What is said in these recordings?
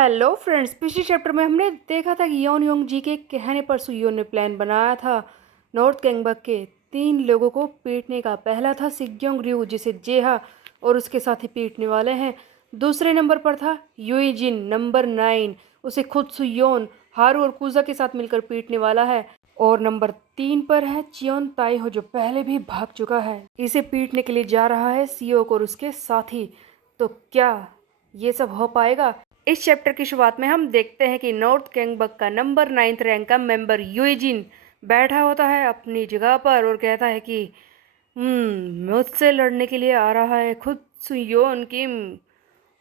Hello friends, पिछले chapter में हमने देखा था कि योन योंग जी के कहने पर सुयोन ने प्लान बनाया था नॉर्थ कैंगबक के 3 लोगों को पीटने का। पहला था सिग्योंग रयू, जिसे जेहा और उसके साथी पीटने वाले हैं। दूसरे नंबर पर था यूई जिन, नंबर 9, उसे खुद सुयोन, हारू और कुजा के साथ मिलकर पीटने वाला है। और नंबर 3 पर है चियोन ताइहो, जो पहले भी भाग चुका है। इसे पीटने के लिए जा रहा है सियोक और उसके साथी। तो क्या ये सब हो पाएगा? इस चैप्टर की शुरुआत में हम देखते हैं कि नॉर्थ कैंगबक का नंबर 9 रैंक का मेंबर यूजिन बैठा होता है अपनी जगह पर और कहता है कि मुझसे लड़ने के लिए आ रहा है खुद सुयोन किम।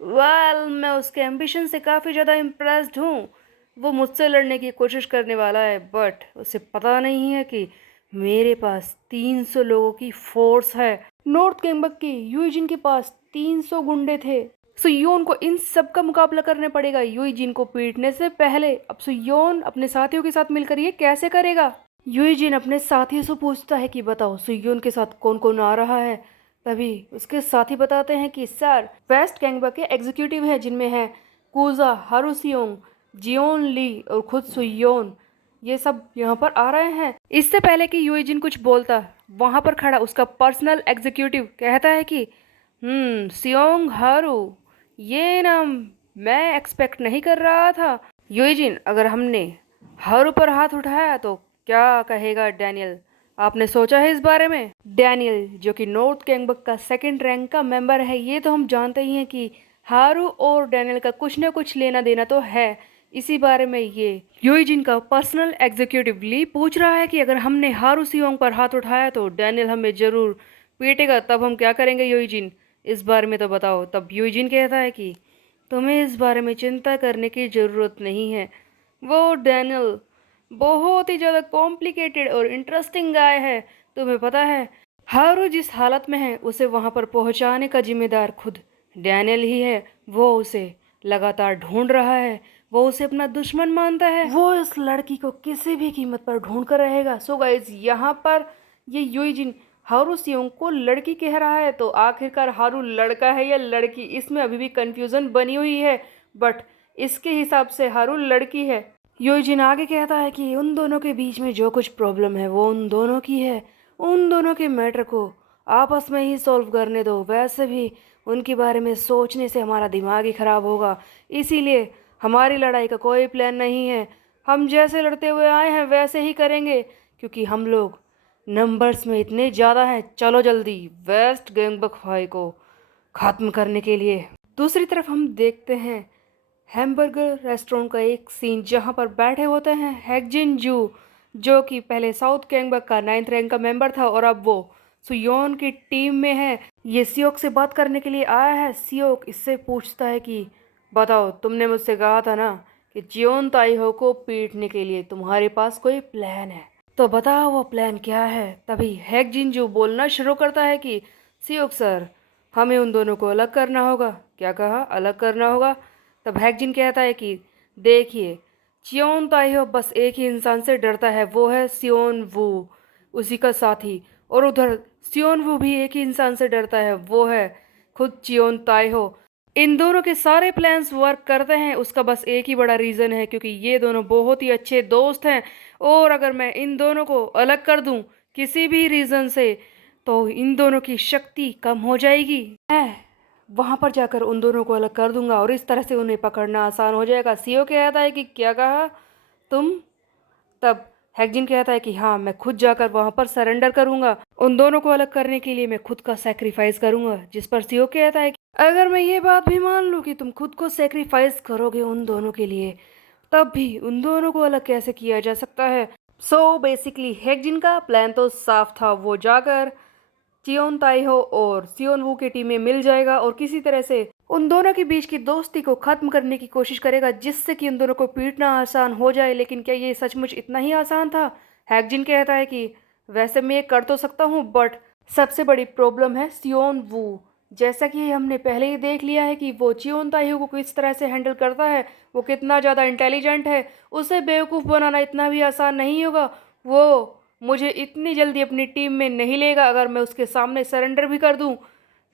मैं उसके एम्बिशन से काफ़ी ज़्यादा इम्प्रेस्ड हूँ। वो मुझसे लड़ने की कोशिश करने वाला है, बट उसे पता नहीं है कि मेरे पास 300 लोगों की फोर्स है। नॉर्थ कैंगबक के यूजिन के पास 300 गुंडे थे। सुयोन को इन सब का मुकाबला करना पड़ेगा यूजिन को पीटने से पहले। अब सुयोन अपने साथियों के साथ मिलकर ये कैसे करेगा? यूजिन अपने साथियों से पूछता है कि बताओ सुयोन के साथ कौन कौन आ रहा है। तभी उसके साथी बताते हैं कि सर, वेस्ट कैंगबक के एग्जीक्यूटिव हैं, जिनमें है कुजा, हारूसियोंग, जियोन ली और खुद सुयोन। ये सब यहाँ पर आ रहे हैं। इससे पहले कि यूजिन कुछ बोलता, वहाँ पर खड़ा उसका पर्सनल एग्जीक्यूटिव कहता है कि सियोंग हारू, ये नाम मैं एक्सपेक्ट नहीं कर रहा था। यूजिन, अगर हमने हारू पर हाथ उठाया तो क्या कहेगा डैनियल? आपने सोचा है इस बारे में? डैनियल, जो कि नॉर्थ कैंगबक का 2nd रैंक का मेंबर है, ये तो हम जानते ही हैं कि हारू और डैनियल का कुछ न कुछ लेना देना तो है। इसी बारे में ये यूजिन का पर्सनल एग्जीक्यूटिव ली पूछ रहा है कि अगर हमने हारू सियोंग पर हाथ उठाया तो डैनियल हमें जरूर पीटेगा, तब हम क्या करेंगे यूजिन? इस बारे में तो बताओ। तब यूजिन कहता है कि तुम्हें इस बारे में चिंता करने की ज़रूरत नहीं है। वो डैनियल बहुत ही ज़्यादा कॉम्प्लिकेटेड और इंटरेस्टिंग गाय है। तुम्हें पता है, हारू जिस हालत में है उसे वहाँ पर पहुँचाने का जिम्मेदार खुद डैनियल ही है। वो उसे लगातार ढूंढ रहा है, वो उसे अपना दुश्मन मानता है। वो इस लड़की को किसी भी कीमत पर ढूंढ कर रहेगा। सो गाइज, यहाँ पर ये यूजिन हारू सियोंग को लड़की कह रहा है, तो आखिरकार हारू लड़का है या लड़की, इसमें अभी भी कंफ्यूजन बनी हुई है। बट इसके हिसाब से हारू लड़की है। यूजिन आगे कहता है कि उन दोनों के बीच में जो कुछ प्रॉब्लम है वो उन दोनों की है। उन दोनों के मैटर को आपस में ही सॉल्व करने दो। वैसे भी उनके बारे में सोचने से हमारा दिमाग ही खराब होगा। इसीलिए हमारी लड़ाई का कोई प्लान नहीं है। हम जैसे लड़ते हुए आए हैं वैसे ही करेंगे, क्योंकि हम लोग नंबर्स में इतने ज़्यादा हैं। चलो जल्दी वेस्ट गैंगबक फाई को ख़त्म करने के लिए। दूसरी तरफ हम देखते हैं हैमबर्गर रेस्टोरेंट का एक सीन, जहां पर बैठे होते हैं हैगजिन जू, जो कि पहले साउथ कैंगबक का 9th रैंक का मेंबर था और अब वो सुयोन की टीम में है। ये सियोक से बात करने के लिए आया है। सियोक इससे पूछता है कि बताओ, तुमने मुझसे कहा था ना कि जियोन ताइहो को पीटने के लिए तुम्हारे पास कोई प्लान है, तो बताओ वो प्लान क्या है? तभी हैगजिन जू बोलना शुरू करता है कि सियोक सर, हमें उन दोनों को अलग करना होगा। क्या कहा? अलग करना होगा? तब हैगजिन कहता है कि देखिए, चियोन ताइहो बस एक ही इंसान से डरता है, वो है सियोन वू, उसी का साथी। और उधर सियोन वू भी एक ही इंसान से डरता है, वो है खुद चियोन ताइहो। इन दोनों के सारे प्लान्स वर्क करते हैं, उसका बस एक ही बड़ा रीज़न है, क्योंकि ये दोनों बहुत ही अच्छे दोस्त हैं। और अगर मैं इन दोनों को अलग कर दूं किसी भी रीज़न से, तो इन दोनों की शक्ति कम हो जाएगी। मैं वहां पर जाकर उन दोनों को अलग कर दूंगा और इस तरह से उन्हें पकड़ना आसान हो जाएगा। सीओ कहता है कि क्या कहा तुम? तब हैगजिन कहता है कि हाँ, मैं खुद जाकर वहां पर सरेंडर करूंगा। उन दोनों को अलग करने के लिए मैं खुद का सेक्रीफाइस करूंगा। जिस पर सीओ कहता है कि अगर मैं ये बात भी मान लूँ कि तुम खुद को सेक्रीफाइस करोगे उन दोनों के लिए, तब भी उन दोनों को अलग कैसे किया जा सकता है? सो बेसिकली हैगजिन का प्लान तो साफ था। वो जाकर चियोन ताइहो और सियोन वू की टीम में मिल जाएगा और किसी तरह से उन दोनों के बीच की दोस्ती को खत्म करने की कोशिश करेगा, जिससे कि उन दोनों को पीटना आसान हो जाए। लेकिन क्या ये सचमुच इतना ही आसान था? हैगजिन कहता है कि वैसे मैं ये कर तो सकता हूँ, बट सबसे बड़ी प्रॉब्लम है सियोन वू। जैसा कि हमने पहले ही देख लिया है कि वो चियोन ताइहो को किस तरह से हैंडल करता है, वो कितना ज़्यादा इंटेलिजेंट है। उसे बेवकूफ़ बनाना इतना भी आसान नहीं होगा। वो मुझे इतनी जल्दी अपनी टीम में नहीं लेगा। अगर मैं उसके सामने सरेंडर भी कर दूं,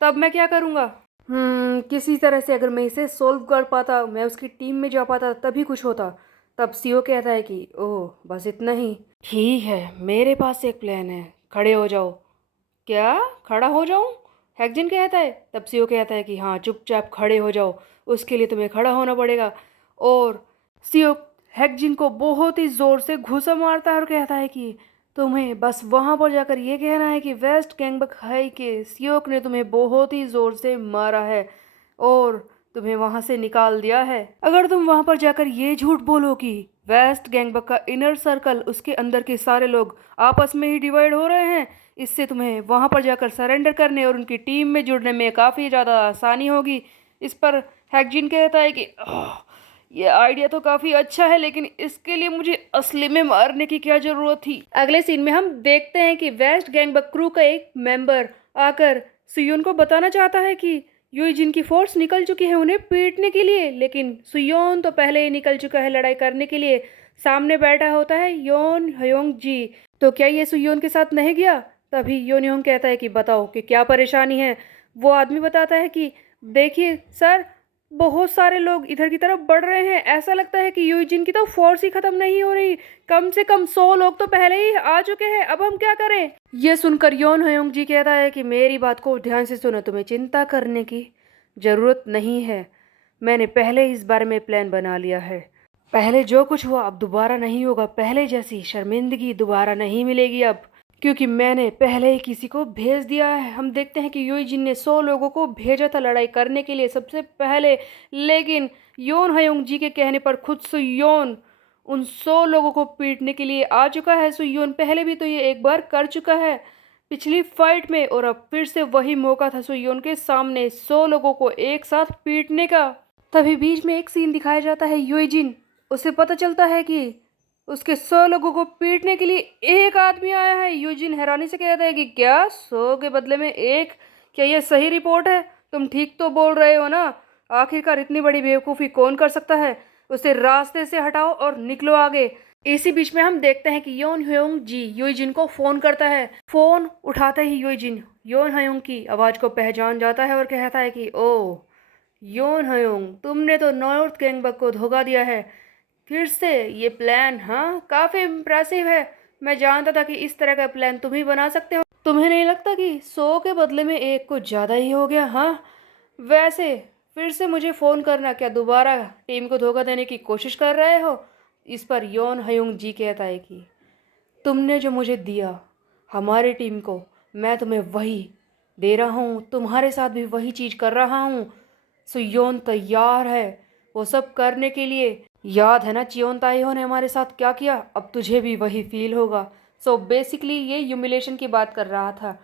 तब मैं क्या करूंगा? किसी तरह से अगर मैं इसे सोल्व कर पाता, मैं उसकी टीम में जा पाता तभी कुछ होता। तब सीओ कहता है कि ओह बस इतना ही। ठीक है, मेरे पास एक प्लान है, खड़े हो जाओ। क्या? खड़ा हो जाऊं? हैकजिन कहता है। तब सीओ कहता है कि हाँ चुपचाप खड़े हो जाओ, उसके लिए तुम्हें खड़ा होना पड़ेगा। और सीओ हैकजिन को बहुत ही ज़ोर से घूंसा मारता है और कहता है कि तुम्हें बस वहाँ पर जाकर ये कहना है कि वेस्ट गैंगबक हाई के सियोक ने तुम्हें बहुत ही ज़ोर से मारा है और तुम्हें वहाँ से निकाल दिया है। अगर तुम वहाँ पर जाकर ये झूठ बोलो कि वेस्ट गैंगबक का इनर सर्कल, उसके अंदर के सारे लोग आपस में ही डिवाइड हो रहे हैं, इससे तुम्हें वहाँ पर जाकर सरेंडर करने और उनकी टीम में जुड़ने में काफ़ी ज़्यादा आसानी होगी। इस पर हैकजिन कहता है कि ये आइडिया तो काफ़ी अच्छा है, लेकिन इसके लिए मुझे असली में मारने की क्या ज़रूरत थी। अगले सीन में हम देखते हैं कि वेस्ट गैंगबक क्रू का एक मेंबर आकर सुयोन को बताना चाहता है कि यूजिन की फोर्स निकल चुकी है उन्हें पीटने के लिए, लेकिन सुयोन तो पहले ही निकल चुका है लड़ाई करने के लिए। सामने बैठा होता है योन हयोंग जी। तो क्या ये सुयोन के साथ नहीं गया? तभी योन हयोंग कहता है कि बताओ कि क्या परेशानी है। वो आदमी बताता है कि देखिए सर, बहुत सारे लोग इधर की तरफ बढ़ रहे हैं, ऐसा लगता है कि यूजिन की तो फोर्स ही खत्म नहीं हो रही। कम से कम 100 लोग तो पहले ही आ चुके हैं, अब हम क्या करें? ये सुनकर योन हयोंग जी कहता है कि मेरी बात को ध्यान से सुनो, तुम्हें चिंता करने की जरूरत नहीं है। मैंने पहले इस बारे में प्लान बना लिया है। पहले जो कुछ हुआ अब दोबारा नहीं होगा, पहले जैसी शर्मिंदगी दोबारा नहीं मिलेगी अब, क्योंकि मैंने पहले ही किसी को भेज दिया है। हम देखते हैं कि यूजिन ने 100 लोगों को भेजा था लड़ाई करने के लिए सबसे पहले, लेकिन योन हयोंग जी के कहने पर खुद सुयोन उन 100 लोगों को पीटने के लिए आ चुका है। सुयोन पहले भी तो ये एक बार कर चुका है पिछली फाइट में, और अब फिर से वही मौका था सुयोन के सामने 100 लोगों को एक साथ पीटने का। तभी बीच में एक सीन दिखाया जाता है यूजिन, उसे पता चलता है कि उसके 100 लोगों को पीटने के लिए एक आदमी आया है। यूजिन हैरानी से कहता है कि क्या 100 के बदले में एक? क्या यह सही रिपोर्ट है? तुम ठीक तो बोल रहे हो ना? आखिरकार इतनी बड़ी बेवकूफ़ी कौन कर सकता है? उसे रास्ते से हटाओ और निकलो आगे। इसी बीच में हम देखते हैं कि योन हयोंग जी यूजिन को फ़ोन करता है। फ़ोन उठाते ही यूजिन योन हयोंग की आवाज़ को पहचान जाता है और कहता है कि ओह योन हयोंग, तुमने तो नॉर्थ गैंगबक को धोखा दिया है। फिर से ये प्लान, हाँ काफ़ी इम्प्रेसिव है। मैं जानता था कि इस तरह का प्लान तुम ही बना सकते हो। तुम्हें नहीं लगता कि 100 के बदले में एक कुछ ज़्यादा ही हो गया? हाँ वैसे फिर से मुझे फ़ोन करना, क्या दोबारा टीम को धोखा देने की कोशिश कर रहे हो? इस पर योन हयोंग जी कहता है कि तुमने जो मुझे दिया हमारी टीम को, मैं तुम्हें वही दे रहा हूँ, तुम्हारे साथ भी वही चीज़ कर रहा हूँ। सुयोन तैयार है वो सब करने के लिए। याद है ना चियोन ताइहो ने हमारे साथ क्या किया? अब तुझे भी वही फील होगा। सो बेसिकली ये ह्यूमिलेशन की बात कर रहा था।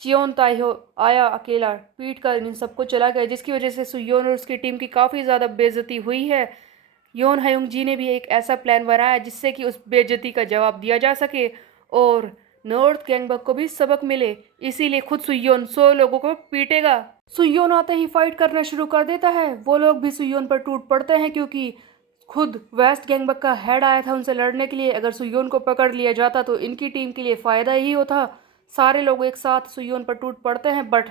चियोन ताइहो आया अकेला, पीट कर इन सबको चला गया, जिसकी वजह से सुयोन और उसकी टीम की काफ़ी ज़्यादा बेइज्जती हुई है। योन हयोंग जी ने भी एक ऐसा प्लान बनाया जिससे कि उस बेइज्जती का जवाब दिया जा सके और नॉर्थ गैंगबक को भी सबक मिले। इसीलिए खुद सुयोन 100 लोगों को पीटेगा। सुयोन आते ही फाइट करना शुरू कर देता है। वो लोग भी सुयोन पर टूट पड़ते हैं, क्योंकि खुद वेस्ट गैंगबक का हेड आया था उनसे लड़ने के लिए। अगर सुयोन को पकड़ लिया जाता तो इनकी टीम के लिए फ़ायदा ही होता। सारे लोग एक साथ सुयोन पर टूट पड़ते हैं, बट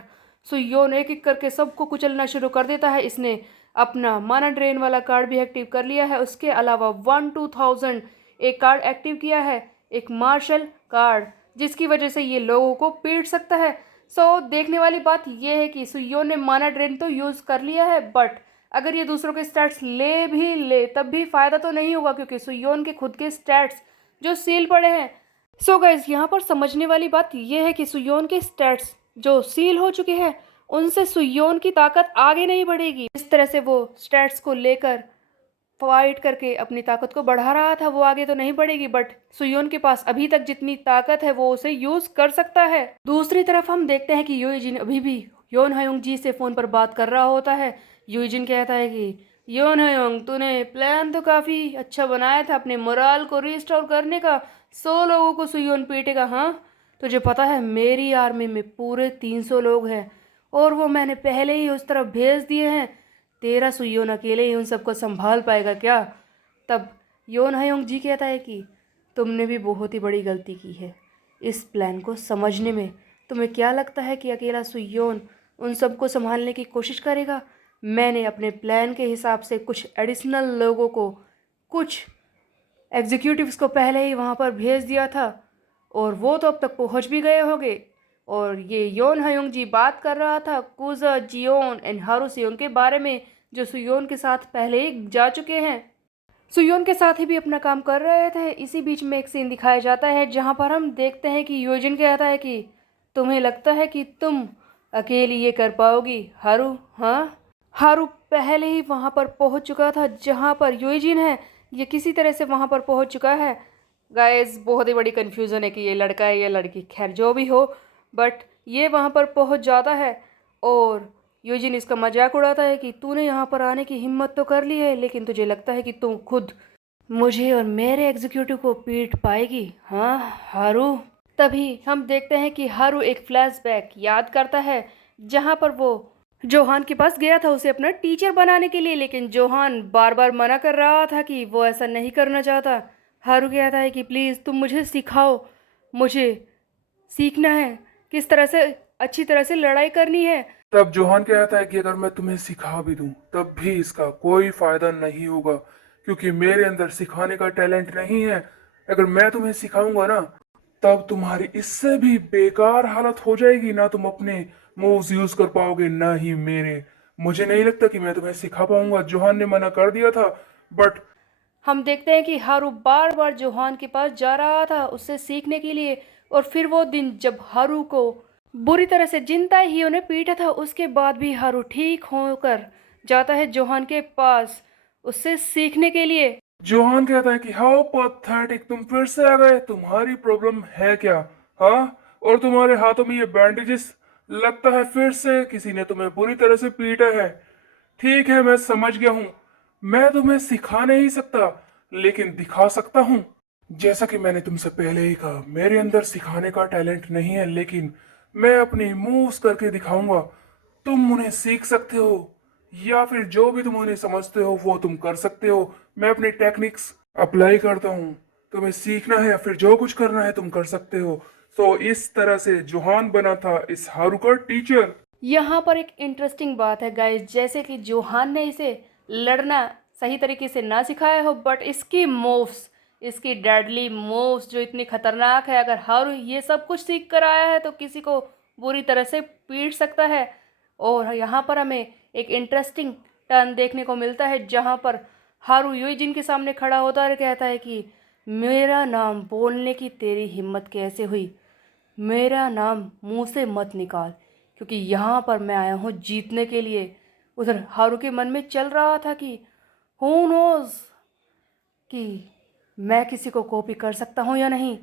सुयोन एक एक करके सबको कुचलना शुरू कर देता है। इसने अपना माना ड्रेन वाला कार्ड भी एक्टिव कर लिया है। उसके अलावा 1-2000 एक कार्ड एक्टिव किया है, एक मार्शल कार्ड, जिसकी वजह से ये लोगों को पीट सकता है। सो देखने वाली बात यह है कि सुयोन ने माना ड्रेन तो यूज़ कर लिया है, बट अगर ये दूसरों के स्टैट्स ले भी ले तब भी फ़ायदा तो नहीं होगा, क्योंकि सुयोन के खुद के स्टैट्स जो सील पड़े हैं। सो गाइज यहाँ पर समझने वाली बात यह है कि सुयोन के स्टैट्स जो सील हो चुके हैं उनसे सुयोन की ताकत आगे नहीं बढ़ेगी। इस तरह से वो स्टैट्स को लेकर फाइट करके अपनी ताकत को बढ़ा रहा था, वो आगे तो नहीं बढ़ेगी, बट सुयोन के पास अभी तक जितनी ताकत है वो उसे यूज कर सकता है। दूसरी तरफ हम देखते हैं कि यूजिन अभी भी योन हयोंग जी से फोन पर बात कर रहा होता है। यूजिन कहता है कि योन हयोंग, तूने प्लान तो काफ़ी अच्छा बनाया था अपने मोराल को रिस्टोर करने का, 100 लोगों को सुयोन पीटेगा। हाँ तुझे पता है मेरी आर्मी में पूरे 300 लोग हैं और वो मैंने पहले ही उस तरफ भेज दिए हैं। तेरा सुयोन अकेले ही उन सबको संभाल पाएगा क्या? तब योन हयोंग जी कहता है कि तुमने भी बहुत ही बड़ी गलती की है इस प्लान को समझने में। तुम्हें क्या लगता है कि अकेला सुयोन उन सबको संभालने की कोशिश करेगा। मैंने अपने प्लान के हिसाब से कुछ एडिशनल लोगों को, कुछ एग्जीक्यूटिव्स को पहले ही वहाँ पर भेज दिया था और वो तो अब तक पहुँच भी गए होंगे। और ये योन हयोंग जी बात कर रहा था कुजा जियोन एंड हारू सियोंग के बारे में, जो सुयोन के साथ पहले ही जा चुके हैं। सुयोन के साथ ही भी अपना काम कर रहे थे। इसी बीच में एक सीन दिखाया जाता है जहाँ पर हम देखते हैं कि योजिन कहता है कि तुम्हें लगता है कि तुम अकेली ये कर पाओगी हारू? हाँ, हारू पहले ही वहाँ पर पहुँच चुका था जहाँ पर योजिन है। ये किसी तरह से वहाँ पर पहुँच चुका है। गाइस, बहुत ही बड़ी कन्फ्यूज़न है कि ये लड़का है या लड़की, खैर जो भी हो, बट ये वहाँ पर पहुँच जाता है और यूजिन इसका मजाक उड़ाता है कि तूने यहाँ पर आने की हिम्मत तो कर ली है, लेकिन तुझे लगता है कि तू खुद मुझे और मेरे एग्जीक्यूटिव को पीट पाएगी? हाँ हारू। तभी हम देखते हैं कि हारू एक फ्लैशबैक याद करता है जहाँ पर वो जोहान के पास गया था उसे अपना टीचर बनाने के लिए, लेकिन जोहान बार बार मना कर रहा था कि वो ऐसा नहीं करना चाहता। हारू कहता है कि प्लीज़ तुम मुझे सिखाओ, मुझे सीखना है किस तरह से अच्छी तरह से लड़ाई करनी है। तब जोहान कहता है कि अगर मैं तुम्हें सिखा भी दूं तब भी इसका कोई फायदा नहीं होगा, क्योंकि मेरे अंदर सिखाने का टैलेंट नहीं है। अगर मैं तुम्हें सिखाऊंगा ना, तब तुम्हारी इससे भी बेकार हालत हो जाएगी। ना तुम अपने मूव्स यूज कर पाओगे, ना ही मेरे। मुझे नहीं लगता कि मैं तुम्हें सिखा पाऊंगा। जोहान ने मना कर दिया था, बट हम देखते हैं कि हारू बार बार जोहान के पास जा रहा था उससे सीखने के लिए। और फिर वो दिन जब हारू को बुरी तरह से जिंदा ही उन्हें पीटा था, उसके बाद भी हारू ठीक होकर जाता है जोहान के पास उससे सीखने के लिए। जोहान कहता है कि हाउ पथेटिक, तुम फिर से आ गए। तुम्हारी प्रॉब्लम है क्या? हाँ, और तुम्हारे हाथों में ये बैंडेजेस, लगता है फिर से किसी ने तुम्हें बुरी तरह से पीटा है। ठीक है, मैं समझ गया हूँ। मैं तुम्हें सिखा नहीं सकता, लेकिन दिखा सकता हूँ। जैसा कि मैंने तुमसे पहले ही कहा, मेरे अंदर सिखाने का टैलेंट नहीं है, लेकिन मैं अपनी मूव्स करके दिखाऊंगा। तुम उन्हें सीख सकते हो, या फिर जो भी तुम उन्हें समझते हो वो तुम कर सकते हो। मैं अपनी टेक्निक्स अप्लाई करता हूँ। तुम्हें सीखना है या फिर जो कुछ करना है तुम कर सकते हो। तो इस तरह से जोहान बना था इस हारू का टीचर। यहाँ पर एक इंटरेस्टिंग बात है गाइस, जैसे कि जोहान ने इसे लड़ना सही तरीके से ना सिखाया हो, बट इसकी मूव्स, इसकी डेडली मूव्स जो इतनी खतरनाक है, अगर हारू ये सब कुछ सीख कर आया है तो किसी को बुरी तरह से पीट सकता है। और यहाँ पर हमें एक इंटरेस्टिंग टर्न देखने को मिलता है जहाँ पर हारू यूजिन के सामने खड़ा होता है और कहता है कि मेरा नाम बोलने की तेरी हिम्मत कैसे हुई? मेरा नाम मुंह से मत निकाल, क्योंकि यहाँ पर मैं आया हूँ जीतने के लिए। उधर हारू के मन में चल रहा था कि हु नोज कि मैं किसी को कॉपी कर सकता हूँ या नहीं।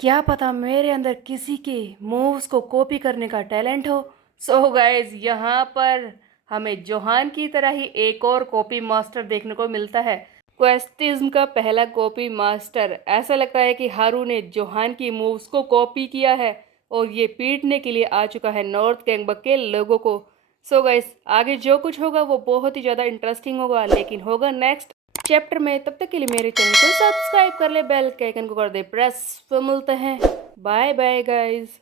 क्या पता मेरे अंदर किसी के मूव्स को कॉपी करने का टैलेंट हो। सो गाइज, यहाँ पर हमें जोहान की तरह ही एक और कॉपी मास्टर देखने को मिलता है, क्वेस्टिज्म का पहला कॉपी मास्टर। ऐसा लगता है कि हारू ने जोहान की मूव्स को कॉपी किया है और ये पीटने के लिए आ चुका है नॉर्थ गैंगबक के लोगों को। सो गाइस, आगे जो कुछ होगा वो बहुत ही ज़्यादा इंटरेस्टिंग होगा, लेकिन होगा नेक्स्ट चैप्टर में। तब तक के लिए मेरे चैनल को सब्सक्राइब कर ले, बेल के आइकन को कर दे प्रेस। फिर मिलते हैं, बाय बाय गाइस।